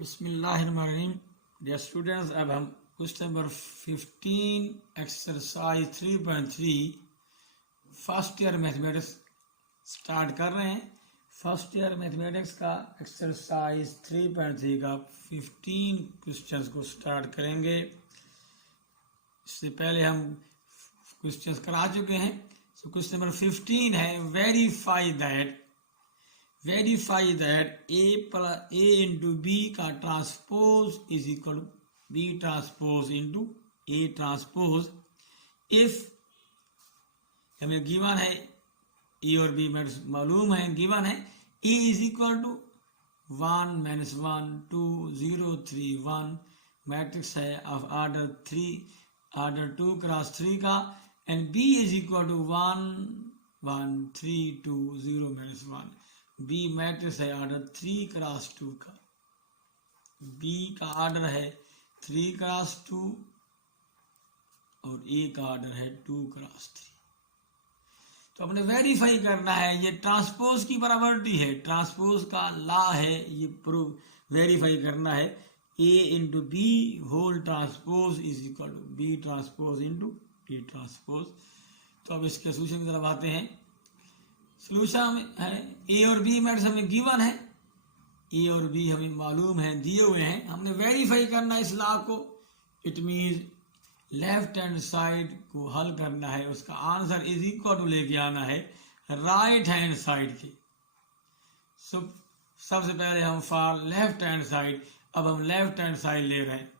बिस्मिल्लाहिर्रहमानिर्रहीम। Dear students, अब हम question number 15 exercise 3.3 first year mathematics start कर रहे हैं। फर्स्ट ईयर मैथमेटिक्स का एक्सरसाइज 3.3 का 15 क्वेश्चंस को स्टार्ट करेंगे। इससे पहले हम क्वेश्चंस करा चुके हैं। सो क्वेश्चन नंबर 15 है verify that a into B का transpose is equal to B transpose into A transpose if हमें गिवन है ए और बी मालूम है, गिवन है A is equal to 1 -1 2 0 3 1 matrix है ऑफ ऑर्डर 2 क्रॉस 3 का, and B is equal to 1 1 3 2 0 -1। B matrix है ऑर्डर 3 क्रॉस 2 का। बी का ऑर्डर है 3 क्रॉस 2 और ए का ऑर्डर है 2 क्रॉस 3। तो अपने वेरीफाई करना है, ये ट्रांसपोज की बराबरिटी है, ट्रांसपोज का लॉ है, ये प्रूव वेरीफाई करना है। A into B whole transpose is equal to B transpose into A transpose. तो अब इसके सोल्यूशन की तरफ आते हैं। सोल्यूशन है ए और बी मैट्रिक्स हमें गिवन है, ए और बी हमें मालूम है, दिए हुए हैं, हमने वेरीफाई करना है इस लॉ को। It mean left hand side को हल करना है, उसका आंसर इज इक्वल टू लेके आना है राइट हैंड साइड के। सबसे पहले हम फॉर लेफ्ट हैंड साइड, अब हम लेफ्ट हैंड साइड ले रहे हैं।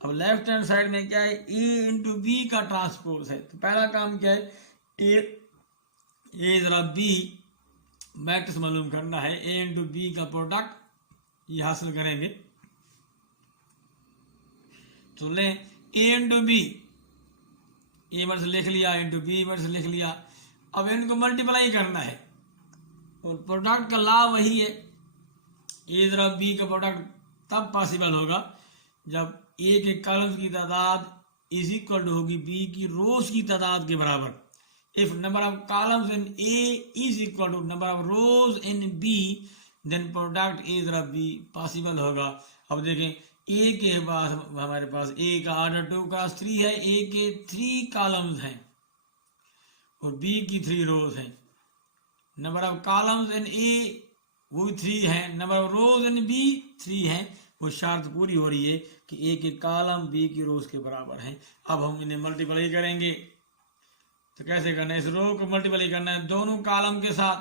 अब लेफ्ट हैंड साइड में क्या है, ए इंटू बी का ट्रांसपोज है। तो पहला काम क्या है, ए जरा बी मैट्रिक्स मालूम करना है, ए इंटू बी का प्रोडक्ट ये हासिल करेंगे। तो ले ए इंटू बी, ए वर्ड से लिख लिया, इंटू बी वर्ड से लिख लिया। अब इनको मल्टीप्लाई करना है और प्रोडक्ट का लॉ वही है, ए जरा बी का प्रोडक्ट तब पॉसिबल होगा जब ए के कॉलम्स की तादाद इज इक्वल टू होगी बी की रोज की तादाद के बराबर। If number of columns in A is equal to number of rows in B, then product A जरा B पॉसिबल होगा। अब देखें A के पास हमारे पास A का ऑर्डर 2 क्रॉस 3 है, A के 3 कॉलम्स हैं और B की 3 रोज हैं। Number of columns in A वो 3 हैं, number of rose in B 3 हैं। वो शर्त पूरी हो रही है कि A के कॉलम B की रोज के बराबर हैं। अब हम इन्हें मल्टीप्लाई करेंगे। तो कैसे करना है, इस रो को मल्टीप्लाई करना है दोनों कॉलम के साथ।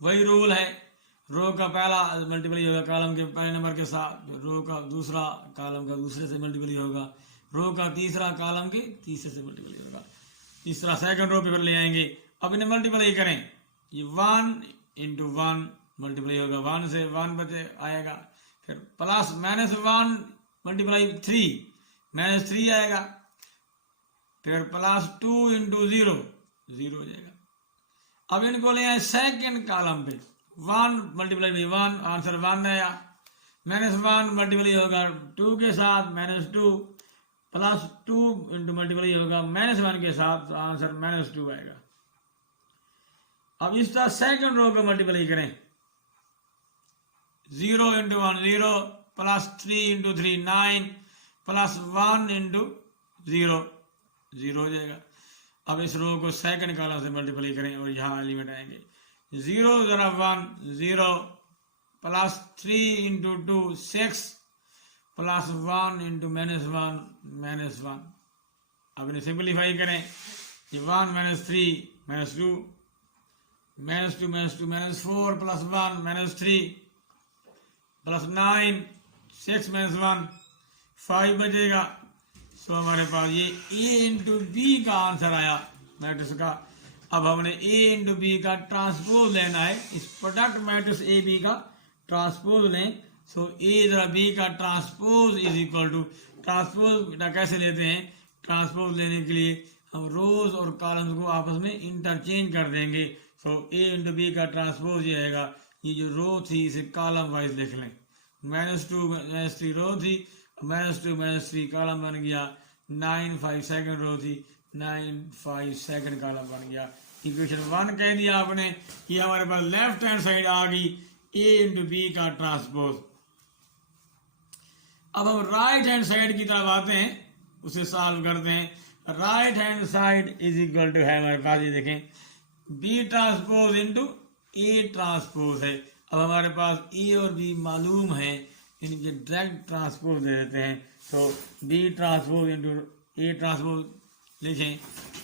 वही रूल है, रो का पहला मल्टीप्लाई होगा कॉलम के पहले नंबर के साथ, रो का दूसरा कॉलम का दूसरे से मल्टीप्लाई होगा, रो का तीसरा कॉलम के तीसरे से मल्टीप्लाई होगा। तीसरा सेकंड रो पे फिर ले आएंगे। अब इन्हें मल्टीप्लाई करें, ये 1 इंटू 1 मल्टीप्लाई होगा, 1 से 1 बचे आएगा, फिर प्लस -1 मल्टीप्लाई 3 -3 आएगा, फिर प्लस 2 इंटू 0 0 हो जाएगा। अब इनको ले आए सेकेंड कॉलम पे, 1 मल्टीप्लाई बाई 1 आंसर 1 आया, -1 मल्टीप्लाई होगा 2 के साथ -2, प्लस 2 इंटू मल्टीप्लाई होगा -1 के साथ, आंसर -2 आएगा। अब इसका सेकेंड रो को मल्टीप्लाई करें, 0 into 1 0, plus 3 into 3 9, plus 1 into 0 0 हो जाएगा। अब इस रो को सेकंड कॉलम से मल्टीप्लाई करें और यहाँ एलिमेंट आएंगे, 0 जरा 1 0, प्लस 3 इंटू 2 6, प्लस 1 इंटू -1 अब इन्हें सिंपलीफाई करें, ये 1 -3 -2 -2 -4 प्लस 1 -3 प्लस 9 6 -1 5 बचेगा। तो हमारे पास ये A इंटू बी का आंसर आया मैट्रिक्स का। अब हमने A इंटू बी का ट्रांसपोज लेना है, इस प्रोडक्ट मैट्रिक्स ए बी का ट्रांसपोज लें। सो A जरा बी का transpose is equal to, transpose बेटा कैसे लेते हैं, ट्रांसपोज लेने के लिए हम रोज और कॉलम्स को आपस में इंटरचेंज कर देंगे। सो A इंटू बी का ट्रांसपोज ये आएगा, ये जो रो थी इसे कॉलम वाइज लिख लें, -2 -3 रो थी, -2 -3 कॉलम बन गया, 9 5 सेकंड रो थी, 9 5 सेकंड कॉलम बन गया। इक्वेशन 1 कह दिया आपने, ये हमारे पास लेफ्ट हैंड साइड आ गई A इंटू बी का ट्रांसपोज। अब हम राइट हैंड साइड की तरफ आते हैं, उसे सॉल्व करते हैं। Right hand side is equal to है हमारे पास, ये देखें B transpose into A transpose है। अब हमारे पास ए और बी मालूम है, इनके डायरेक्ट ट्रांसपोज दे देते हैं। तो B transpose into A transpose लिखें,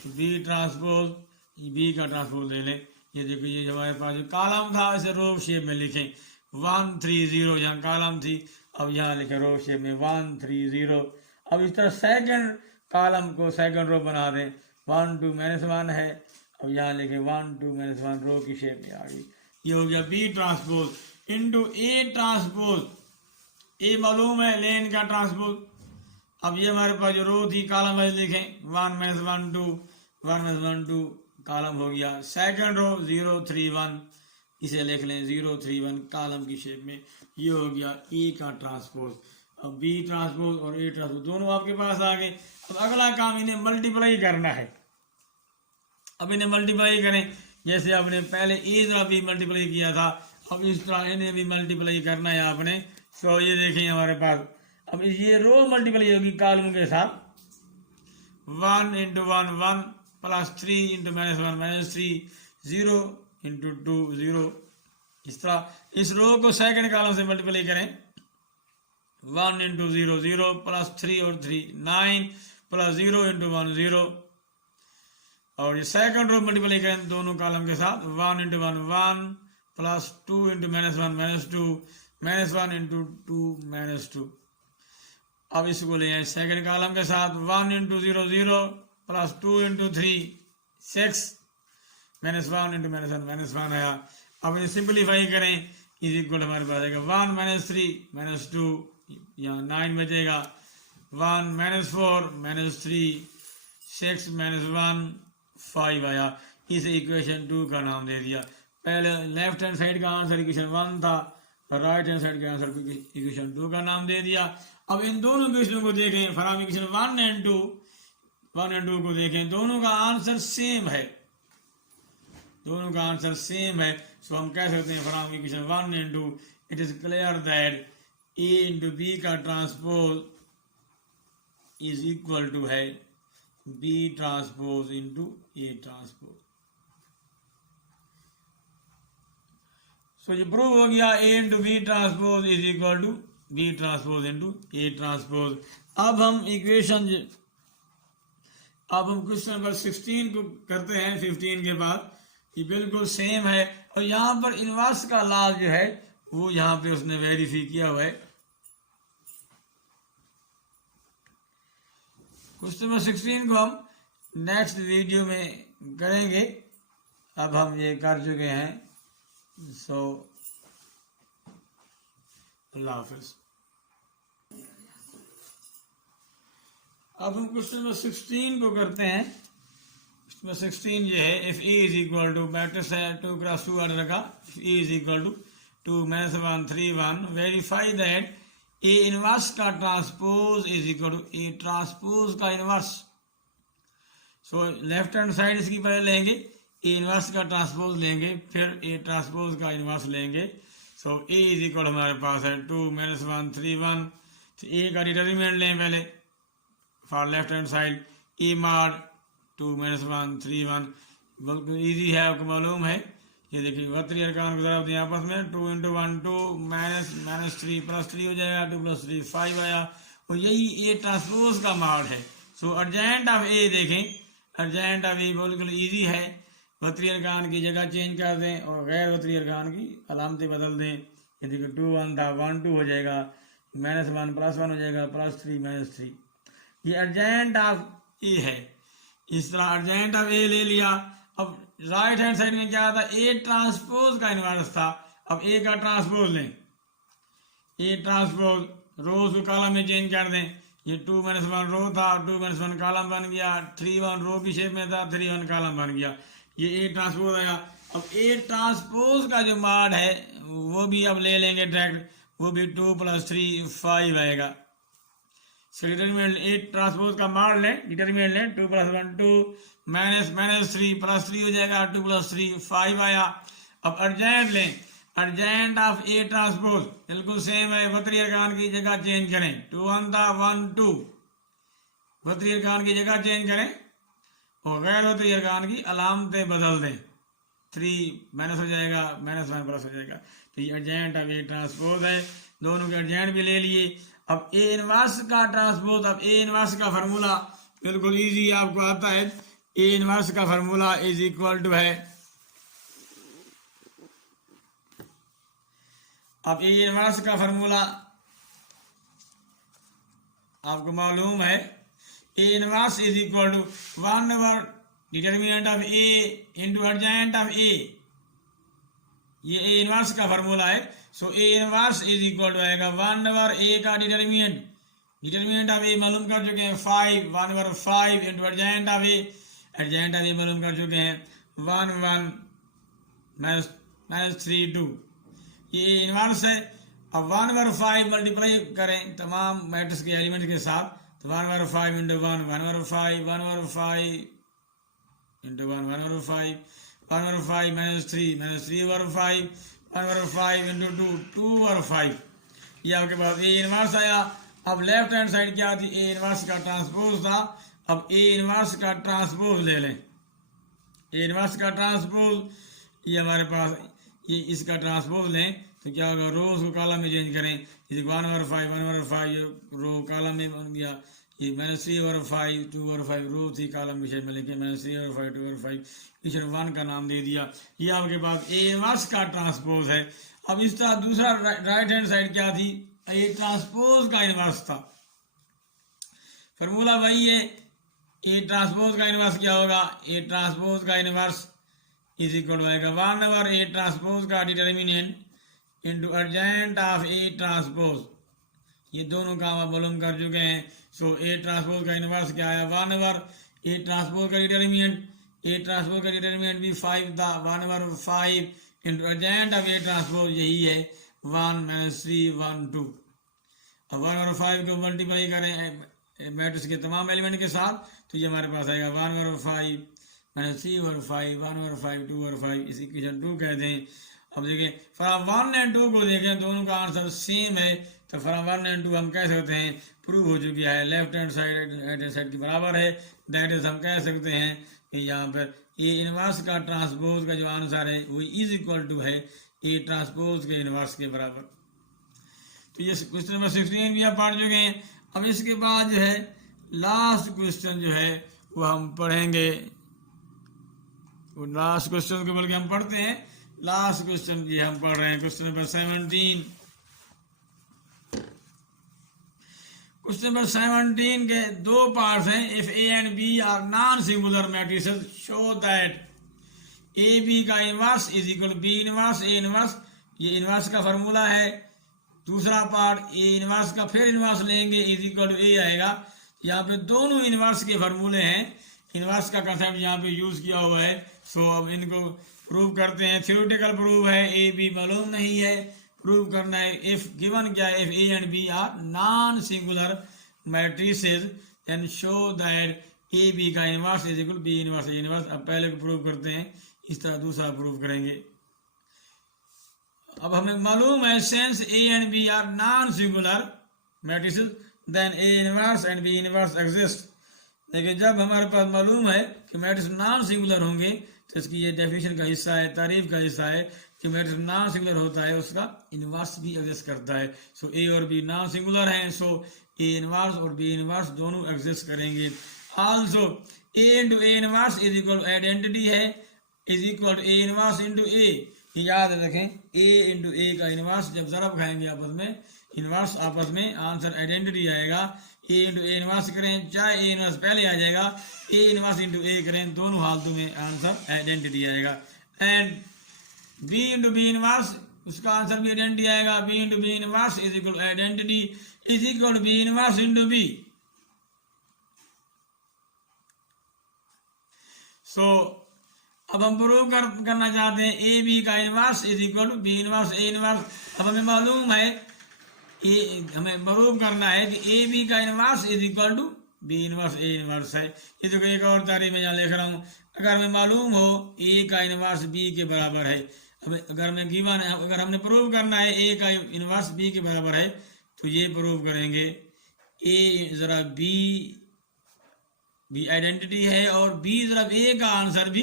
बी ट्रांसपोज बी का ट्रांसपोज ले लें। ये देखो ये हमारे पास जो कॉलम था इसे रो शेप में लिखें 1 3 0, यहाँ कॉलम थी, अब यहाँ लिखे रो शेप में 1 3 0। अब इस तरह सेकंड कॉलम को सेकंड रो बना दें, 1 2 -1 है, अब यहाँ लिखे 1 2 -1 रो की शेप में आ गई। ये हो गया B transpose into A transpose. A मालूम है, लेन का ट्रांसपोज। अब ये हमारे पास जो रो थी कॉलम वाइज लिखें 1 -1 2 1 -1 2 कॉलम हो गया। सेकंड रो 0 3 1, इसे लिख लें 0 3 1 कॉलम की शेप में। ये हो गया ए का ट्रांसपोज। अब बी ट्रांसपोज और ए ट्रांसपोज दोनों आपके पास आ गए। अब अगला काम इन्हें मल्टीप्लाई करना है। अब इन्हें मल्टीप्लाई करें, जैसे आपने पहले ए तरह भी मल्टीप्लाई किया था, अब इस तरह इन्हें भी मल्टीप्लाई करना है आपने। तो ये देखें हमारे पास अब ये रो मल्टीप्लाई होगी कॉलम के साथ, 1 × 1 1 प्लस 3 × -1 -3 0 × 2 0। इस तरह इस रो को सेकंड कॉलम से मल्टीप्लाई करें, 1 × 0 0 प्लस 3 और 3 9 प्लस 0 × 1 0। और ये सेकंड रो मल्टीप्लाई करें दोनों कॉलम के साथ, 1 × 1 1 प्लस 2 × -1 -2 -1 × 2 -2। अब इसको ले आए सेकंड कॉलम के साथ, 1 × 0 0 प्लस 2 × 3 6 -1 × -1 आया। अब इन्हें सिंपलीफाई करें, इज इक्वल हमारे पास आएगा 1 -3 -2, यहाँ 9 बचेगा, 1 -4 -3 6 -1 5 आया। इसे इक्वेशन 2 का नाम दे दिया। पहले लेफ्ट हैंड साइड का आंसर इक्वेशन 1 था, राइट हैंड साइड के आंसर को इक्वेशन 2 का नाम दे दिया। अब इन दोनों इक्वेशनों को देखें, फ्रॉम इक्वेशन 1 and 2 को देखें, दोनों का आंसर सेम है, दोनों का आंसर सेम है। सो हम कह सकते हैं from equation 1 and 2 it is clear that A into B का ट्रांसपोज इज इक्वल टू है B transpose into A transpose. So ये प्रूव हो गया A into B transpose is equal to B transpose into A transpose. अब हम question number 16 को करते हैं 15 के बाद। ये बिल्कुल सेम है और यहाँ पर इनवर्स का लॉ जो है वो यहाँ पे उसने वेरीफाई किया हुआ है। क्वेश्चन नंबर 16 को हम नेक्स्ट वीडियो में करेंगे, अब हम ये कर चुके हैं। सो अल्लाह हाफिज। अब हम क्वेश्चन नंबर 16 को करते हैं। क्वेश्चन नंबर 16 ये है, if A is equal to matrix है 2 × 2 ऑर्डर का, A is equal to 2 -1 3 1, verify that A inverse का transpose is equal to A transpose का inverse. So left hand side इसकी पहले लेंगे, ए इनवर्स का ट्रांसपोज लेंगे, फिर ए ट्रांसपोज का इनवर्स लेंगे। सो ए इज इक्वल हमारे पास है 2 -1 3 1। तो ए का डिटरमिनेंट लें पहले for left hand side, A mod 2 -1 3 1। बिल्कुल ईजी है, आपको मालूम है। ये देखिए वक्री अरकान को जरा दें आपस में, 2 × 1 2 -3 प्लस 3 हो जाएगा, 2 + 3 5 आया। और यही ए ट्रांसपोज का मॉड है। सो अर्जेंट ऑफ ए देखें, अर्जेंट ऑफ ए बिल्कुल ईजी है। वक्री अरकान की जगह चेंज कर दें और गैर वक्री अरकान की अलामतें बदल दें। ये देखिए 2 1 था, 1 2 हो जाएगा, -1 + 1 हो जाएगा, +3 -3। ये अर्जेंट ऑफ ए है। इस तरह अर्जेंट ऑफ ए ले लिया। अब राइट हैंड साइड में क्या था, ए ट्रांसपोज का इनवर्स था। अब ए का ट्रांसपोज लें, ए ट्रांसपोज रोज को कॉलम में चेंज कर दें। ये 2 -1 रो था, 2 -1 कॉलम बन गया, 3 1 रो की शेप में था, 3 1 कॉलम बन गया। ये ए ट्रांसपोज आया। अब ए ट्रांसपोज का जो मॉड है वो भी अब ले लेंगे डायरेक्ट, वो भी 2 + 3 5 आएगा। डिटरमिनेंट ए ट्रांसपोज का मॉड लें, डिटरमिनेंट लें, 2 + 1 2 -3 +3 हो जाएगा, 2 + 3 5 आया। अब अर्जेंट लें, अर्जेंट ऑफ ए ट्रांसपोज बिल्कुल सेम है, वक्री अरकान की जगह चेंज करें, 2 1 1 2, वक्री अरकान की जगह चेंज करें और गैर वक्री अरकान की अलामतें बदल दें, 3 माइनस हो जाएगा, -1 प्लस हो जाएगा। तो ये अर्जेंट ऑफ ए ट्रांसपोज है, दोनों के अर्जेंट भी ले लिए। अब ए इनवर्स का ट्रांसपोज, अब ए इनवर्स का फार्मूला बिल्कुल इजी आपको आता है। ए इनवर्स का फार्मूला इज इक्वल टू है, अब ए इनवर्स का फार्मूला आपको मालूम है, A inverse is equal to 1/, determinant of A into adjoint of A, ये ए इनवर्स का फार्मूला है। So A inverse is equal to आएगा 1/, ए का डिटर्मिनेंट ऑफ ए मालूम कर चुके हैं 5, 1/5 इंटू अर्जेंट ऑफ ए मालूम कर चुके हैं 1 1 -3 2, ये इनवर्स है। अब 1/5 मल्टीप्लाई करें तमाम मैट्रिक्स के एलिमेंट के साथ, तो 1/5 इंटू 1 1/5, 1/5 इंटू 1 1/5, 1/5 -3 1/5 इंटू 2 2/5, ये आपके पास ए इनवर्स आया। अब लेफ्ट हैंड साइड क्या थी, ए इनवर्स का ट्रांसपोज था। अब ए इनवर्स का ट्रांसपोज ले लें, ए इनवर्स का ट्रांसपोज, ये हमारे पास ये इसका ट्रांसपोज लें तो क्या होगा, रोज को कॉलम में चेंज करें, जैसे 1/5 ये रो कॉलम में बन गया, ये -3/5 2/5 रो थी कॉलम में शेप में लेके -3/5 2/5 इसे 1 का नाम दे दिया। ये आपके पास ए इनवर्स का ट्रांसपोज है। अब इस तरह दूसरा राइट हैंड साइड क्या थी, ए ट्रांसपोज का इनवर्स था। फॉर्मूला वही है, ए ट्रांसपोज का इनवर्स क्या होगा, ए ट्रांसपोज का इनवर्स इज इक्वल टू आएगा 1/, ए ट्रांसपोज का determinant into adjoint of A transpose, ये दोनों काम आप मालूम कर चुके हैं। सो ए ट्रांसपोज का इनवर्स क्या आया 1/, ए ट्रांसपोज का डिटर्मिनेंट भी 5 था, 1/5 into adjoint of A transpose, यही है 1 -3 1 2। अब 1/5 को मल्टीप्लाई करें मैट्रिक्स के तमाम एलिमेंट के साथ, तो ये हमारे पास आएगा 1/5 -3/5 1/5 2/5, इसी इक्वेशन 2 कहते हैं। अब देखिए फ्रॉम 1 और 2 को देखें, दोनों का आंसर सेम है, तो फ्रॉम 1 और 2 हम कह सकते हैं प्रूव हो चुकी है, left hand side right hand side के बराबर है। दैट इज हम कह सकते हैं कि यहाँ पर ए इनवर्स का ट्रांसपोज का जो आंसर है वो इज इक्वल टू है ए ट्रांसपोज के इनवर्स के बराबर। तो ये क्वेश्चन नंबर 16 भी आप पढ़ चुके हैं। अब इसके बाद जो है लास्ट क्वेश्चन जो है वो हम पढ़ेंगे, वो लास्ट क्वेश्चन को बल्कि हम पढ़ते हैं, लास्ट क्वेश्चन ये हम पढ़ रहे हैं क्वेश्चन नंबर 17। क्वेश्चन नंबर 17 के 2 पार्ट्स हैं। If A and B are non singular matrices show that A B का inverse is equal B inverse A inverse, ये इनवर्स का फॉर्मूला है। दूसरा पार्ट ए इनवर्स का फिर इनवर्स लेंगे इज इक्वल टू ए आएगा। यहाँ पे दोनों इनवर्स के फॉर्मूले हैं, इनवर्स का कंसेप्ट यहाँ पे यूज किया हुआ है। सो अब इनको प्रूव करते हैं। थ्योरेटिकल प्रूव है, ए बी मालूम नहीं है, प्रूव करना है। इफ गिवन क्या है, if A and B are non singular matrices then show that A B का inverse is equal B inverse A inverse. अब पहले को प्रूव करते हैं, इस तरह दूसरा प्रूव करेंगे। अब हमें मालूम है since A and B are non singular matrices then A inverse and B inverse exist. देखिए जब हमारे पास मालूम है कि मैट्रिक्स नॉन सिंगुलर होंगे तो इसकी ये डेफिनेशन का हिस्सा है, तारीफ का हिस्सा है कि मैट्रिक्स नॉन सिंगुलर होता है उसका इनवर्स भी एग्जिस्ट करता है। सो ए और बी नॉन सिंगुलर हैं, सो ए इनवर्स और बी इनवर्स दोनों एग्जिस्ट करेंगे। Also A into A inverse is equal identity है, is equal A inverse into A. याद रखें ए इंटू ए का इनवर्स जब जरब खाएंगे आपस में, इनवर्स आपस में, आंसर आइडेंटिटी आएगा। ए इंटू ए इनवर्स करें, चाहे ए इनवर्स पहले आ जाएगा, ए इनवर्स इंटू ए करें, दोनों हालतों में आंसर आइडेंटिटी आएगा। And B into B inverse, उसका आंसर भी आइडेंटिटी आएगा। B into B inverse is equal identity is equal B inverse into B. So अब हम प्रूव करना चाहते हैं ए बी का inverse is equal to B inverse A inverse. अब हमें मालूम है हमें प्रूव करना है कि ए बी का inverse is equal to B inverse A inverse है। ये तो एक और तारीफ में यहाँ लिख रहा हूँ, अगर हमें मालूम हो ए का इनवर्स बी के बराबर है, अब अगर मैं गिवन है, अगर हमने प्रूव करना है ए का इनवर्स बी के बराबर है तो ये प्रूव करेंगे ए जरा बी भी आइडेंटिटी है और बी जरा ए का आंसर भी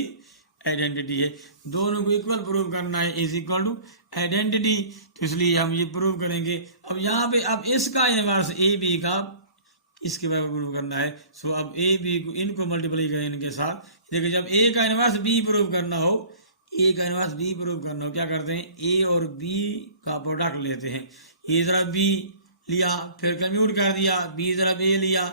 आइडेंटिटी है, दोनों को इक्वल प्रूव करना है इज इक्वल टू आइडेंटिटी, तो इसलिए हम ये प्रूव करेंगे। अब यहाँ पे अब इसका इनवर्स ए बी का इसके बराबर प्रूव करना है, सो अब ए बी को इनको मल्टीप्लाई करें इनके साथ। देखिए जब ए का इनवर्स बी प्रूव करना हो, ए का इनवर्स बी प्रूव करना हो क्या करते हैं, ए और बी का प्रोडक्ट लेते हैं, ए जरा बी लिया फिर कम्यूट कर दिया, बी जरा ए लिया,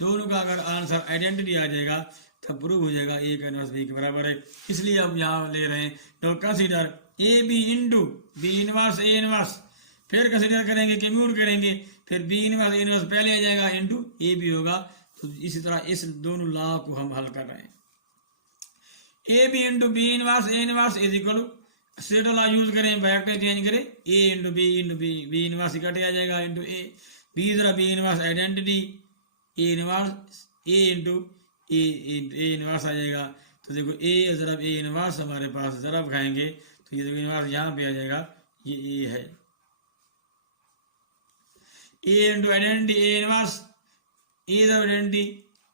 दोनों का अगर आंसर आइडेंटिटी आ जाएगा तब प्रूव हो जाएगा ए का इनवर्स बी के बराबर है। इसलिए अब यहाँ ले रहे हैं तो consider A B into B inverse A inverse, फिर कंसीडर करेंगे कम्यूट करेंगे, फिर बी इनवर्स ए इनवर्स पहले आ जाएगा इंटू ए बी होगा। तो इसी तरह इस दोनों लॉ को हम हल कर रहे हैं। A B into B inverse A inverse is equal to set law use करें, वेक्टर चेंज करें, A into B B inverse इकट्ठे आ जाएगा इंटू ए, बी जरा B inverse identity A inverse A into A inverse आ जाएगा। तो देखो ए जरा ए इनवर्स हमारे पास जरा खाएंगे तो ये देखो इनवर्स यहाँ पे आ जाएगा, ये ए है, A into identity A inverse, ए जरा आइडेंटिटी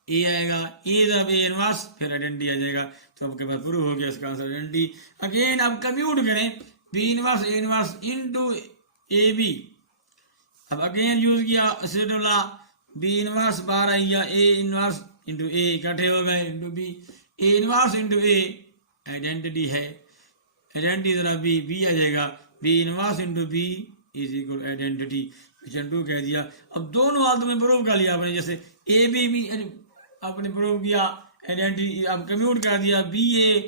ए आएगा, ए जरा ए इनवर्स फिर आइडेंटिटी आ जाएगा। तो आपके पास प्रूव हो गया इसका आंसर आइडेंटिटी। अगेन अब कम्यूट करें B inverse A inverse into A B, अब अगेन यूज किया सेट लॉ, बी इनवर्स बाहर आई गया, ए इनवर्स इंटू ए इकट्ठे हो गए into B, A inverse into A identity है, आइडेंटिटी जरा बी बी आ जाएगा, B inverse into B is equal identity, टू कह दिया। अब दोनों हालतों में प्रूव कर लिया आपने, जैसे ए बी भी आपने प्रूव किया आइडेंटिटी, अब कम्यूट कर दिया बी ए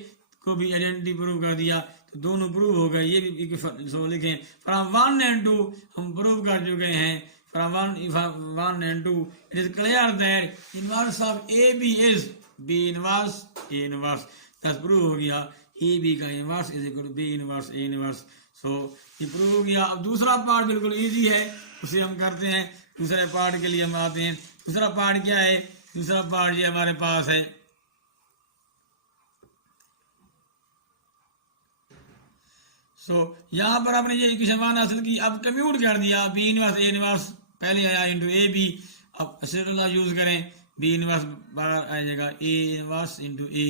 को भी आइडेंटिटी प्रूव कर दिया, तो दोनों प्रूव हो गए। ये भी सो लिखें फ्रॉम 1 and 2 हम प्रूव कर चुके हैं, from 1 and 2 it is clear that inverse of AB is B inverse A inverse, thus prove हो गया AB का inverse is equal to B inverse A inverse। so ये प्रूव हो गया। अब दूसरा पार्ट बिल्कुल इजी है, उसे हम करते हैं। दूसरे पार्ट के लिए हम आते हैं। दूसरा पार्ट क्या है, दूसरा पार्ट ये हमारे पास है, यहाँ पर आपने ये इक्वेशन 1 हासिल की, अब कम्यूट कर दिया बी इनवर्स ए इनवर्स पहले आया इंटू ए बी, अब सेट यूज करें, बी इनवर्स बाहर आ जाएगा, A inverse into A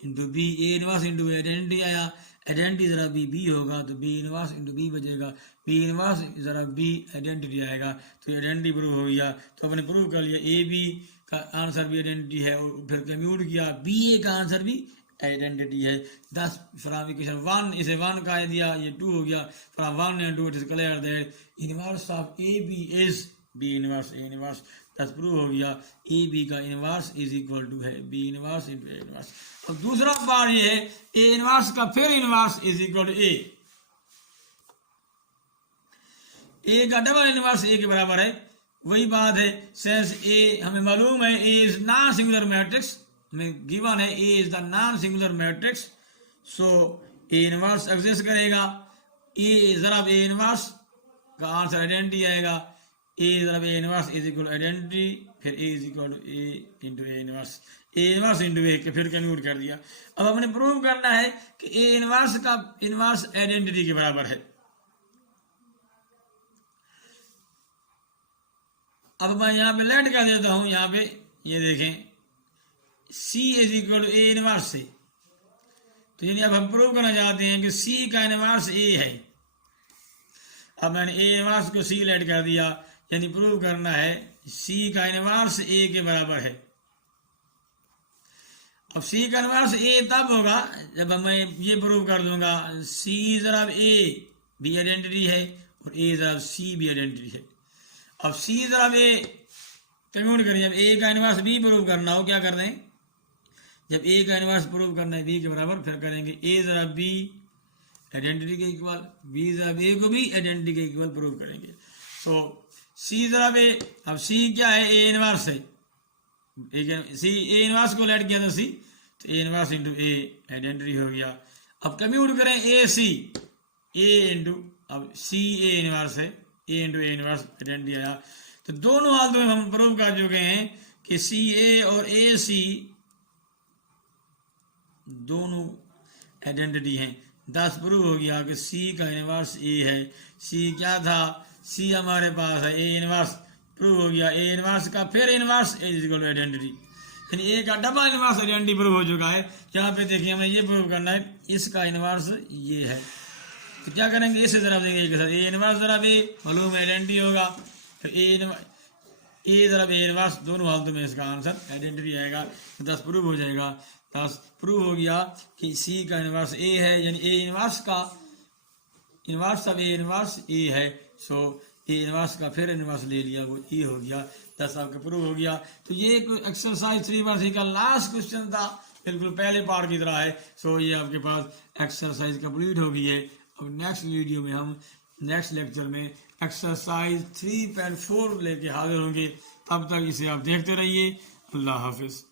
into B, A inverse into identity आया, आइडेंटिटी जरा बी बी होगा तो बी इनवर्स इंटू बी बचेगा, बी इनवर्स जरा बी आइडेंटिटी आएगा, तो आइडेंटिटी प्रूव हो गया। तो अपने प्रूव कर लिया ए बी का आंसर भी आइडेंटिटी है, और फिर कम्यूट किया बी ए का आंसर भी आइडेंटिटी है। 10 फ्रॉम इक्वेशन 1 इसे 1 का दिया, ये 2 हो गया। From 1 and 2 it is clear that inverse of A B is B inverse A inverse, 10 prove हो गया ए बी का इनवर्स इज इक्वल टू है B inverse into A inverse. अब दूसरा पार्ट ये है ए इनवर्स का फिर inverse is equal to A का डबल इनवर्स ए के बराबर है। वही बात है, सेंस ए हमें मालूम है A is non singular matrix, हमें गिवन है A is the non singular matrix, so A inverse exist करेगा, ए जरा ए इनवर्स का आंसर आइडेंटिटी आएगा, ए जरा A inverse is equal identity, फिर A is equal to A into A inverse, A inverse into A के फिर convert कर दिया। अब हमने प्रूव करना है कि ए इनवर्स का इनवर्स आइडेंटिटी के बराबर है। अब मैं यहाँ पे लेट कर देता हूं, यहाँ पे ये देखें C is equal to A inverse से, तो यानी अब हम प्रूव करना चाहते हैं कि C का इनवर्स A है। अब मैंने ए इनवर्स को C लेट कर दिया, यानी प्रूव करना है C का इनवर्स A के बराबर है। अब C का इनवर्स A तब होगा जब मैं ये प्रूव कर दूंगा C जरा A भी आइडेंटिटी है और A जरा C भी आइडेंटिटी है। अब C जरा A कम्यूट करें, जब A का इनवर्स B प्रूव करना हो क्या कर रहे हैं, जब ए का इनवर्स प्रूव करना है बी के बराबर, फिर करेंगे ए जरा बी आइडेंटिटी के इक्वल, बी जरा ए को भी आइडेंटिटी के इक्वल प्रूव करेंगे। तो सी जरा ए, अब सी क्या है ए इनवर्स है, सी ए इनवर्स को लेट किया था सी, तो ए इनवर्स इंटू ए आइडेंटिटी हो गया। अब कम्यूट करें ए सी, ए इंटू अब सी ए इनवर्स है, A into A inverse identity आया। तो दोनों हालतों में हम प्रूव कर चुके हैं कि सी ए और ए सी दोनों आइडेंटिटी हैं, 10 प्रूव हो गया कि सी का इनवर्स ए है। सी क्या था, सी हमारे पास है ए इनवर्स, प्रूव हो गया ए इनवर्स का फिर inverse A is equal to identity, यानी ए का डबल इनवर्स आइडेंटिटी प्रूव हो चुका है। यहाँ पे देखिए हमें ये प्रूव करना है इसका इनवर्स ये है, तो क्या करेंगे इसे जरा देंगे एक साथ, ए इनवर्स जरा ए मालूम आइडेंटिटी होगा, तो ए जरा ए इनवर्स दोनों हालतों में इसका आंसर आइडेंटिटी आएगा, तो 10 प्रूव हो जाएगा। 10 प्रूव हो गया कि सी का इनवर्स ए है, यानी ए इनवर्स का इनवर्स ऑफ ए इनवर्स ए है, सो ए इनवर्स का फिर इनवर्स ले लिया वो ए हो गया। 10 आपका प्रूव हो गया। तो ये एक्सरसाइज 3 का लास्ट क्वेश्चन था, बिल्कुल पहले पार्ट की तरह है। सो ये आपके पास एक्सरसाइज कंप्लीट हो गई है। अब नेक्स्ट वीडियो में हम नेक्स्ट लेक्चर में एक्सरसाइज 3.4 लेके हाजिर होंगे। तब तक इसे आप देखते रहिए। अल्लाह हाफिज।